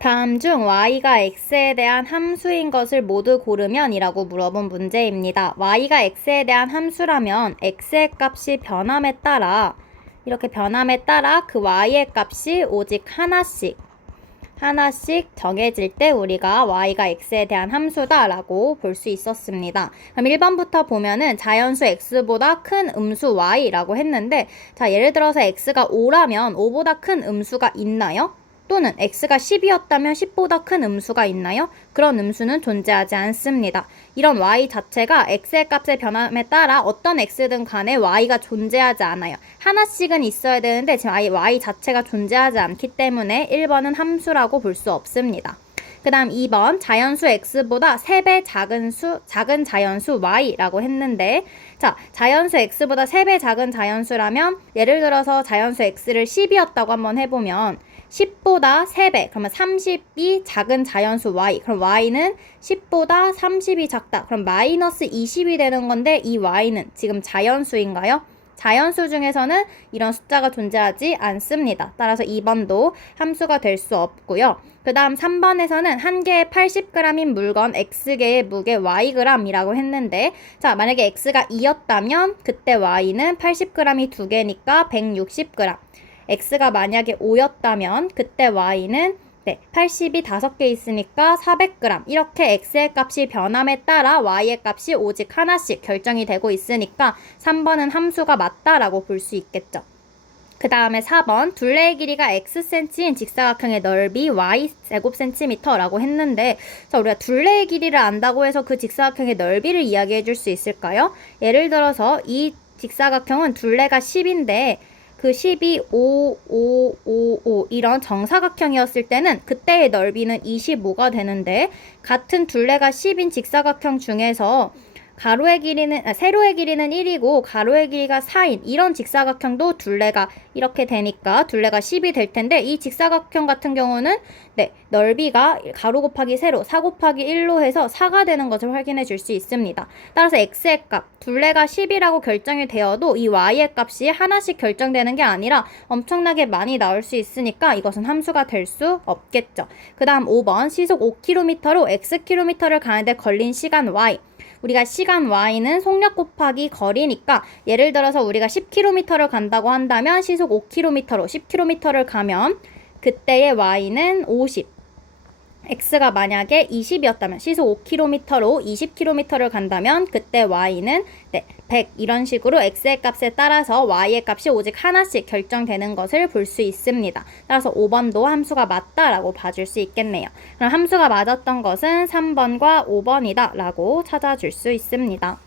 다음 중 y가 x에 대한 함수인 것을 모두 고르면 이라고 물어본 문제입니다. y가 x에 대한 함수라면 x의 값이 변함에 따라 이렇게 변함에 따라 그 y의 값이 오직 하나씩 정해질 때 우리가 y가 x에 대한 함수다라고 볼 수 있었습니다. 그럼 1번부터 보면은 자연수 x보다 큰 음수 y라고 했는데 자 예를 들어서 x가 5라면 5보다 큰 음수가 있나요? 또는 x가 10이었다면 10보다 큰 음수가 있나요? 그런 음수는 존재하지 않습니다. 이런 y 자체가 x의 값의 변함에 따라 어떤 x든 간에 y가 존재하지 않아요. 하나씩은 있어야 되는데 지금 아예 y 자체가 존재하지 않기 때문에 1번은 함수라고 볼 수 없습니다. 그 다음 2번 자연수 x보다 3배 작은 자연수 y라고 했는데 자 자연수 x보다 3배 작은 자연수라면 예를 들어서 자연수 x를 10이었다고 한번 해보면 10보다 3배 그러면 30이 작은 자연수 y 그럼 y는 10보다 30이 작다 그럼 마이너스 20이 되는 건데 이 y는 지금 자연수인가요? 자연수 중에서는 이런 숫자가 존재하지 않습니다. 따라서 2번도 함수가 될 수 없고요. 그 다음 3번에서는 한 개에 80g인 물건 x개의 무게 yg이라고 했는데 자 만약에 x가 2였다면 그때 y는 80g이 2개니까 160g x가 만약에 5였다면 그때 y는 80이 5개 있으니까 400g 이렇게 x의 값이 변함에 따라 y의 값이 오직 하나씩 결정이 되고 있으니까 3번은 함수가 맞다라고 볼 수 있겠죠. 그 다음에 4번 둘레의 길이가 xcm인 직사각형의 넓이 y제곱cm라고 했는데 자 우리가 둘레의 길이를 안다고 해서 그 직사각형의 넓이를 이야기해 줄 수 있을까요? 예를 들어서 이 직사각형은 둘레가 10인데 그 10이 5 이런 정사각형이었을 때는 그때의 넓이는 25가 되는데 같은 둘레가 10인 직사각형 중에서 세로의 길이는 1이고 가로의 길이가 4인 이런 직사각형도 둘레가 이렇게 되니까 둘레가 10이 될 텐데 이 직사각형 같은 경우는 넓이가 가로 곱하기 세로 4 곱하기 1로 해서 4가 되는 것을 확인해 줄 수 있습니다. 따라서 x의 값 둘레가 10이라고 결정이 되어도 이 y의 값이 하나씩 결정되는 게 아니라 엄청나게 많이 나올 수 있으니까 이것은 함수가 될 수 없겠죠. 그 다음 5번 시속 5km로 xkm를 가는데 걸린 시간 y 우리가 시간 y는 속력 곱하기 거리니까 예를 들어서 우리가 10km를 간다고 한다면 시속 5km로 10km를 가면 그때의 y는 50 x가 만약에 20이었다면 시속 5km로 20km를 간다면 그때 y는 100 이런 식으로 x의 값에 따라서 y의 값이 오직 하나씩 결정되는 것을 볼 수 있습니다. 따라서 5번도 함수가 맞다라고 봐줄 수 있겠네요. 그럼 함수가 맞았던 것은 3번과 5번이다 라고 찾아줄 수 있습니다.